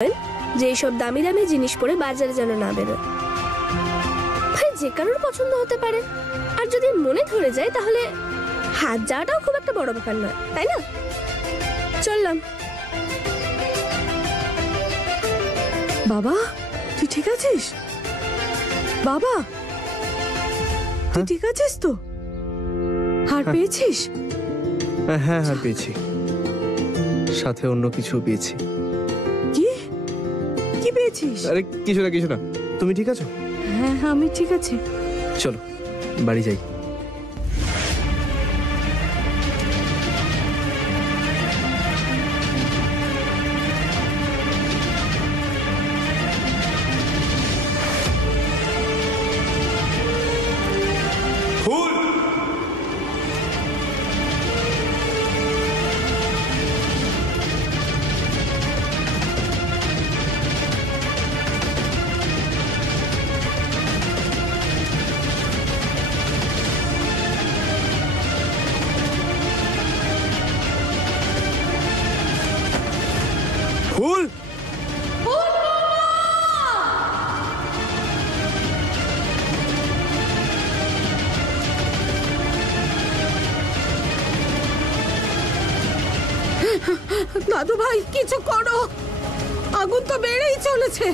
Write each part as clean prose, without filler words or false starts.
যে এইসব দামি দামি জিনিস পরে বাজারে যেন না বেরোয়। ভাই যে কারোর পছন্দ হতে পারে, আর যদি মনে ধরে যায় তাহলে হাত যাওয়াটাও খুব একটা বড় ব্যাপার নয়, তাই না? চললাম। বাবা তুই ঠিক আছিস? বাবা তুই ঠিক আছিস তো? হার পেয়েছিস? হ্যাঁ হার পেয়েছি, সাথে অন্য কিছু পেয়েছি। কি কি পেয়েছিস? আরে কিছু না, তুমি ঠিক আছো? হ্যাঁ আমি ঠিক আছি। চলো বাড়ি যাই। ফুল দাদু ভাই কিছু করো, আগুন তো বেড়েই চলেছে।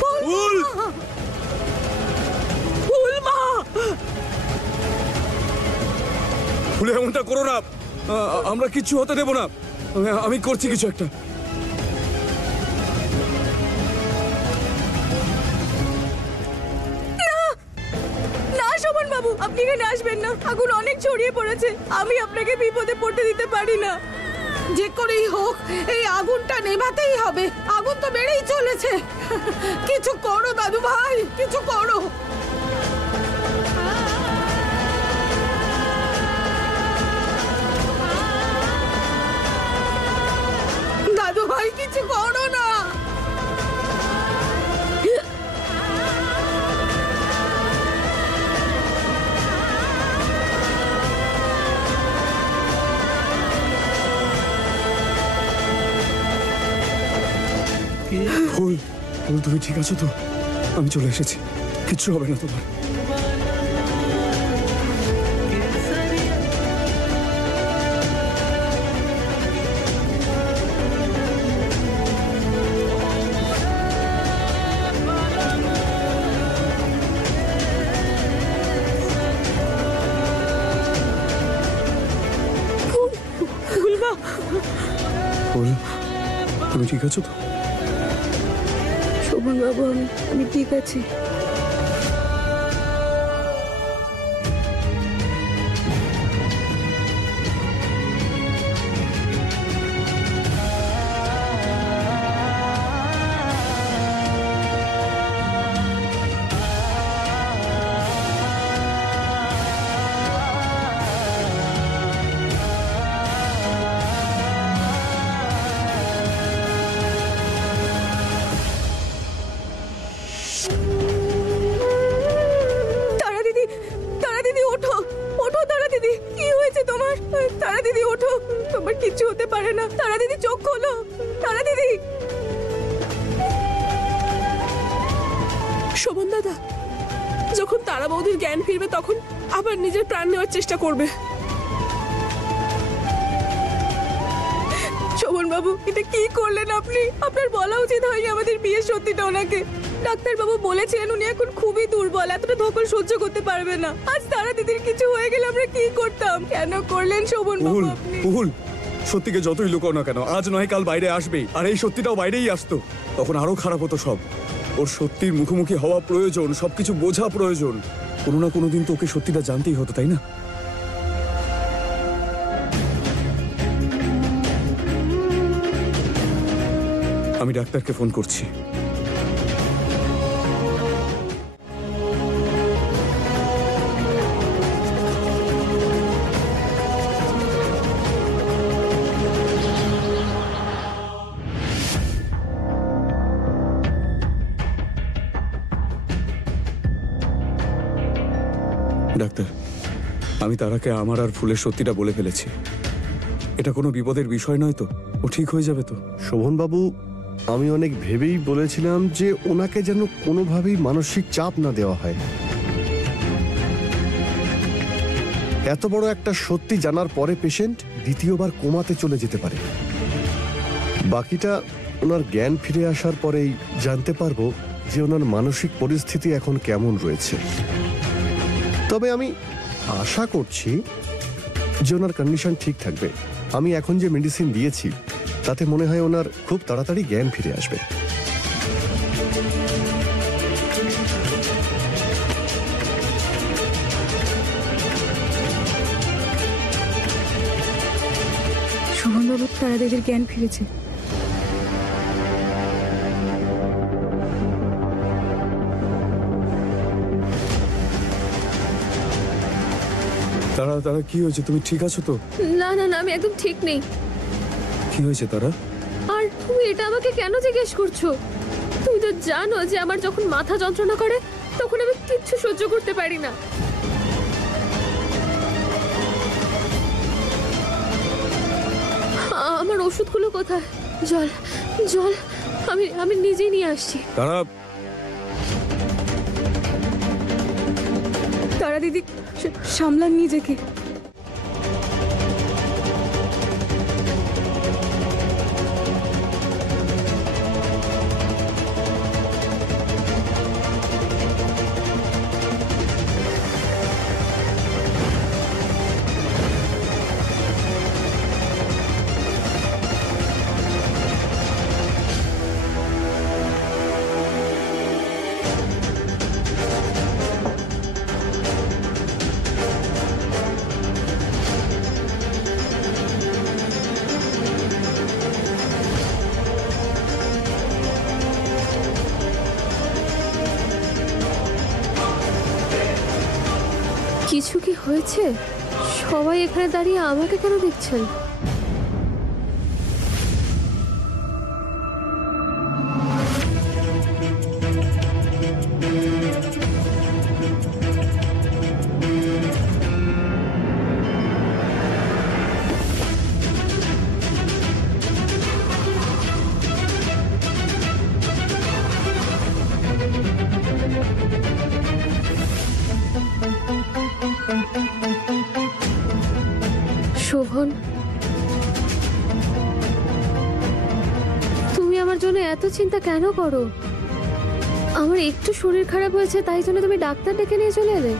ফুল ফুলে এমনটা করো না, আমরা কিচ্ছু হতে দেব না। আমি করছি কিছু একটা। না শোভন বাবু, আপনি এখানে আসবেন না, আগুন অনেক ছড়িয়ে পড়েছে, আমি আপনাকে বিপদে পড়তে দিতে পারি না। যে করেই হোক এই আগুনটা নেভাতেই হবে, আগুন তো বেড়েই চলেছে। কিছু করো দাদু ভাই, কিছু করো। দাদু ভাই কিছু করো না। ফুল ফুল তুমি ঠিক আছো তো? আমি চলে এসেছি, কিচ্ছু হবে না তোমার। ফুল তুমি ঠিক আছো তো? শোভন বাবু আমি ঠিক আছি। কিচ্ছু হতে পারে না। তারা দিদি চোখ খোলো, তারা দিদি। শোভন দাদা যখন তারা বৌদির জ্ঞান ফিরবে তখন আবার নিজের প্রাণ নেওয়ার চেষ্টা করবে। শোভন বাবু এটা কি করলেন আপনি? আপনার বলা উচিত হয়নি আমাদের বিয়ের সত্যিটা ওনাকে। ডাক্তার বাবু বলেছিলেন উনি এখন খুবই দুর্বল, এতটা ধকল সহ্য করতে পারবে না। আজ তারা দিদির কিছু হয়ে গেলে আমরা কি করতাম? কেন করলেন শোভন বাবু আপনি? ফুল সত্যিকে যতই লুকাও না কেন, আজ নয় কাল বাইরে আসবেই, আর এই সত্যিটাও বাইরেই আসতো, তখন আরো খারাপ হতো সব। ওর সত্যির মুখোমুখি হওয়া প্রয়োজন, সবকিছু বোঝা প্রয়োজন। কোনো না কোনো দিন তো ওকে সত্যিটা জানতেই হতো, তাই না? আমি ডাক্তারকে ফোন করছি। ডাক্তার, আমি তারাকে আমার আর ফুলের সত্যিটা বলে ফেলেছি। এটা কোনো বিপদের বিষয় নয় তো? ও ঠিক হয়ে যাবে তো? শোভনবাবু, আমি অনেক ভেবেই বলেছিলাম যে ওনাকে যেন কোনোভাবেই মানসিক চাপ না দেওয়া হয়। এত বড় একটা সত্যি জানার পরে পেশেন্ট দ্বিতীয়বার কোমাতে চলে যেতে পারে। বাকিটা ওনার জ্ঞান ফিরে আসার পরেই জানতে পারবো যে ওনার মানসিক পরিস্থিতি এখন কেমন রয়েছে। তবে আমি আশা করছি যে ওনার কন্ডিশন ঠিক থাকবে। আমি এখন যে মেডিসিন দিয়েছি তাতে মনে হয় ওনার খুব তাড়াতাড়ি জ্ঞান ফিরে আসবে। শোভনবাবুর তারাদেবীর জ্ঞান ফিরেছে। তারা তারা কি হয়েছে? তুমি ঠিক আছো তো? না না না, আমি একদম ঠিক নেই। কি হয়েছে তারা? আর তুমি এটা আমাকে কেন জিজ্ঞেস করছো? তুমি তো জানো যে আমার যখন মাথা যন্ত্রণা করে তখন আমি কিচ্ছু সহ্য করতে পারি না। আমার ওষুধগুলো কোথায়? জল জল, আমি আমি নিজেই নিয়ে আসছি। তারা তারা দিদি সামলান নিজেকে। কিছু কি হয়েছে? সবাই এখানে দাঁড়িয়ে আমাকে কেন দেখছেন? শোভন, তুমি আমার জন্য এত চিন্তা কেন করো? আমার একটু শরীর খারাপ হয়েছে তাই জন্য তুমি ডাক্তার ডেকে নিয়ে চলে এলে?